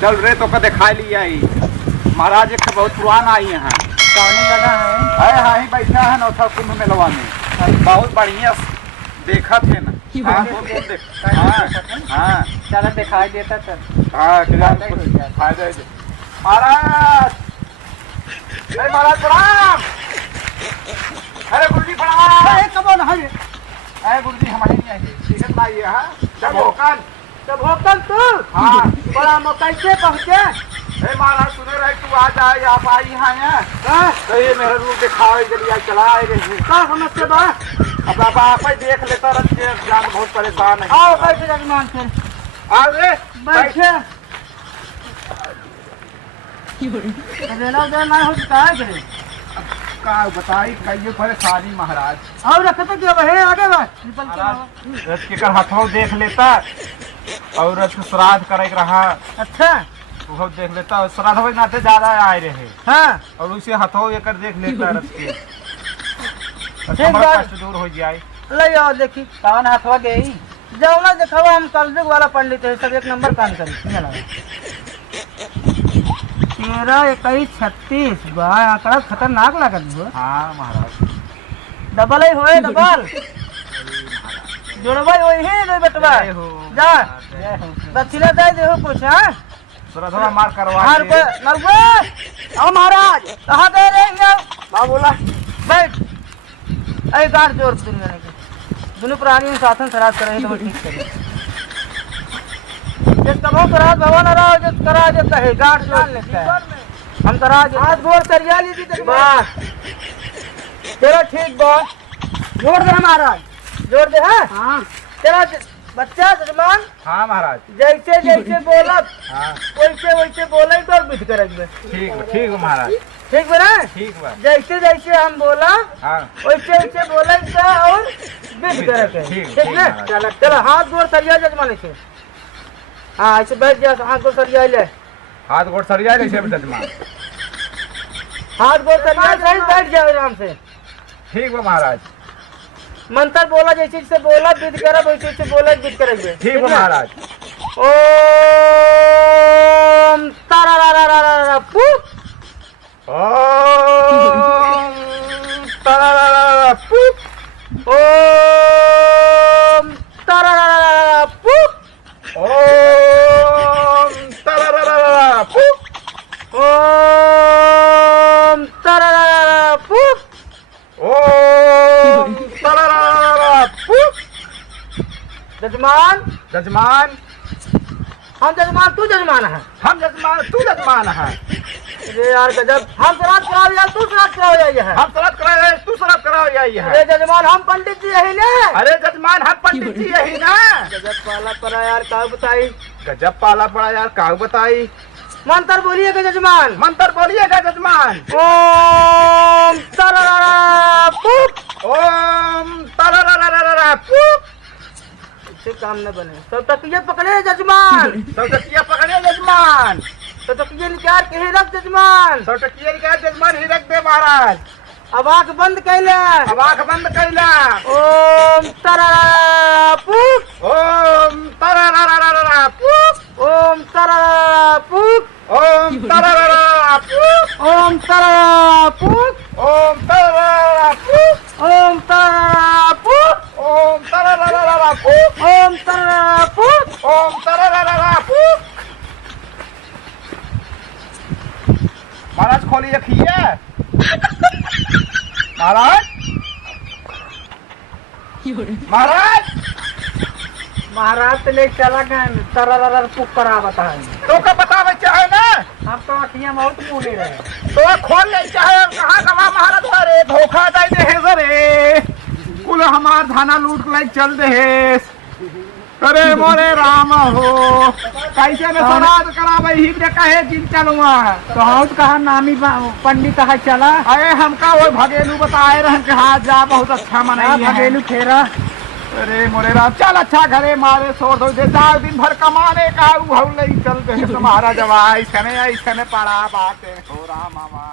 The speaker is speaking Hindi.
चल रे तो कदे खा लिया ही महाराज एक बहुत पुराना आई है कौनी जगह है? हाँ ही बैठा है नौथा कुंभ मेलवा में बहुत बढ़िया देखा थे ना हाँ हाँ चलो दिखाई देता चल। हाँ महाराज अरे महाराज प्रणाम। अरे गुरु जी प्रणाम। कब है? अरे गुरु जी हमारे नहीं आए टिकट लाइए हाँ जब होकर तू हाँ बड़ा कैसे पहुँचे? अरे महाराज सुने रहे तू आ जाए आप आई यहाँ तो ये मेरे रूप दिखाए जलिया चलाए क्या समस्या बा? अब आप ही देख लेता रखे जान बहुत परेशान है। आओ बैठे जजमान फिर अरे बैठे रेला उधर ना हो चुका है करे का बताई कहिए परेशानी महाराज और रखते क्यों है आगे बढ़ निकल के महाराज रथ के कर हथों देख लेता और रथ को श्राद्ध करे रहा अच्छा वो देख लेता और श्राद्ध हो नाते ज्यादा आए रहे हाँ और उसे हथों ये कर देख लेता रथ के ठीक बात। कष्ट दूर हो जाए ले आओ देखी कौन हाथवा गई जाओ ना दिखावा हम कलयुग वाला पंडित है सब एक नंबर काम करें 13, 21, 36 भाई आंकड़ा खतरनाक लागत हो। हाँ महाराज डबल ही होए डबल जोड़वा वही है नहीं बटवा जा दक्षिणा दे दे कुछ हाँ श्राद्ध मार करवा हार पे नरवे आओ महाराज कहाँ दे रहेंगे बोला बैठ अरे गाड़ जोर दुनिया के दोनों प्राणियों साधन श्राद्ध करे तो ठीक करे जिस कबो श्राद्ध भवन रहा जिस करा देता है गाड़ जोड़ लेता है हम करा हाथ गोर सरिया लीजिए तेरा ठीक बा जोड़ दे महाराज जोड़ दे हाँ तेरा बच्चा जजमान हाँ महाराज जैसे जैसे बोला हाँ वैसे वैसे बोला ही तो बिठ करेंगे ठीक महाराज ठीक बना ठीक बा जैसे जैसे हम बोला हाँ वैसे वैसे बोला इसका और बिठ करेंगे ठीक ठीक है चलो चलो हाथ गोड़ सरिया जजमान से हाँ ऐसे बैठ जा हाथ गोड़ सरिया ले हाथ गोड़ सरिया ले जजमान हाथ गोड़ सरिया सही बैठ जाओ आराम से ठीक बा महाराज मंत्र बोला जैसे जैसे बोला विध करा वैसे वैसे बोला विध करेंगे ठीक बा महाराज ओम तारा पू ओम तारा पू ओम तारा पू ओम तारा पू ओम तारा पू ओम तारा पू जजमान जजमान हम जजमान तू जजमान है हम जजमान तू जजमान है अरे यार गजब हम श्राद्ध कराओ यार तू श्राद्ध कराओ जाइए है हम श्राद्ध करा रहे तू श्राद्ध करा यही है अरे जजमान हम पंडित जी यही ना अरे जजमान हम पंडित जी यही ना गजब पाला पड़ा यार का बताई गजब पाला पड़ा यार काऊ बताई मंत्र बोलिएगा जजमान मंत्र बोलिएगा जजमान ओम तारा पुप ओम तारा पुप इससे काम न बने सब तकिया पकड़े जजमान सब तकिया पकड़े जजमान तो तकिया निकाल के ही रख जजमान सब तकिया निकाल जजमान ही रख दे महाराज अब आँख बंद कैले अब आँख बंद कैला ओम तारा पुप ओम तारा पुप ओम तारा पुप ओम तारा पुप ओम तारा पुप ओम तारा पुप ओम तारा पुप ओम तारा पुप ओम तारा पुप ओम तारा पुप महाराज खोलिए खिए महाराज महाराज महाराज तो ले चला गए तारा पुप करा बताए तो का बतावे चाहे ना हम तो अखियां बहुत मुने रहे तो खोल ले चाहे कहाँ कमा महाराज अरे धोखा दे दे है सरे कुल हमार धाना लूट ले चल दे है अरे मोरे राम हो कैसे में श्राद्ध करावे ही ने कहे जिन चलुआ तो हाउस कहा नामी पंडित कहा चला अरे हमका वो भगेलू बताए रहे कि हाँ जा बहुत अच्छा मनाई है भगेलू फेरा अरे मोरे राम चल अच्छा घरे मारे छोड़ दो दे जा दिन भर कमाने का ऊ हौले चल दे तुम्हारा जवाई सने ऐसने पड़ा बात है हो राम मामा।